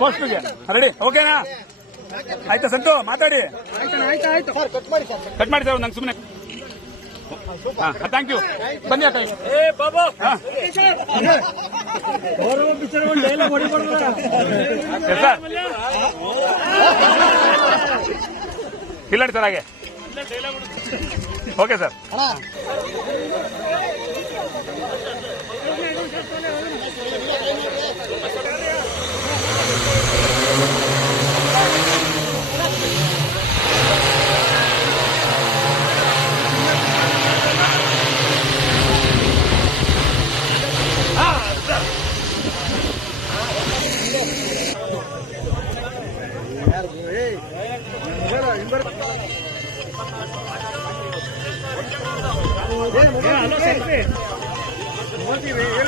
ಪೋಸ್ಟ್ಗೆ ರೆಡಿ ಓಕೆನಾ? ಆಯ್ತಾ ಸಂತು ಮಾತಾಡಿ. ಕಟ್ ಮಾಡಿ ಸರ್ ನಂಗೆ ಸುಮ್ಮನೆ. Thank you. ಬನ್ನಿ ಅಕ್ಕ ಸರ್ ಇಲ್ಲ ಸರ್ ಹಾಗೆ ಓಕೆ ಸರ್.